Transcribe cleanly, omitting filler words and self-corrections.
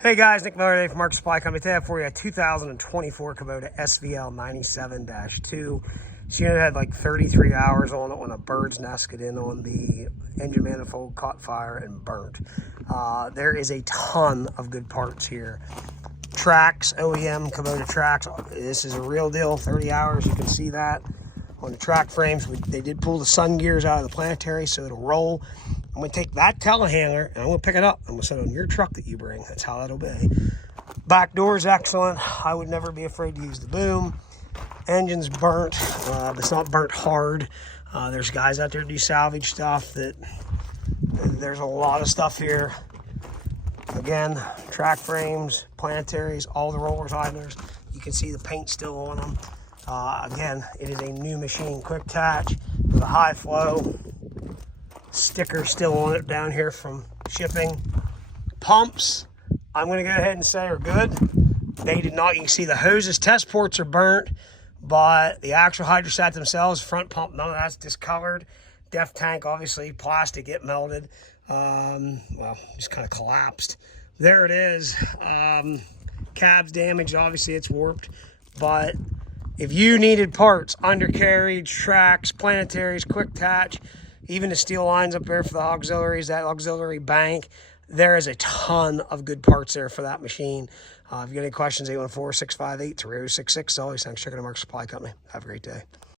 Hey guys, Nick Miller today from Mark Supply Company. Today I have for you a 2024 Kubota SVL97-2. This unit had like 33 hours on it when a bird's nest got in on the engine manifold, caught fire, and burnt. There is a ton of good parts here. Tracks, OEM Kubota tracks. This is a real deal, 30 hours, you can see that. On the track frames, they did pull the sun gears out of the planetary so it'll roll. I'm going to take that telehandler and I'm going to pick it up. I'm going to set it on your truck that you bring. That's how that'll be. Back door is excellent. I would never be afraid to use the boom. Engine's burnt, but it's not burnt hard. There's guys out there that do salvage stuff. There's a lot of stuff here. Again, track frames, planetaries, all the rollers, idlers. You can see the paint still on them. Again, it is a new machine, quick attach with a high flow. Sticker still on it down here from shipping. Pumps, I'm going to go ahead and say are good. They did not, you can see the hoses, test ports are burnt, but the actual hydrostat themselves, front pump, none of that's discolored. Def tank, obviously, plastic, it melted. Well, just kind of collapsed. There it is. Cab's damaged, obviously it's warped, but if you needed parts, undercarriage, tracks, planetaries, quick attach, even the steel lines up there for the auxiliaries, that auxiliary bank, there is a ton of good parts there for that machine. If you got any questions, 814-658-3066. Always thanks for checking out Mark Supply Company. Have a great day.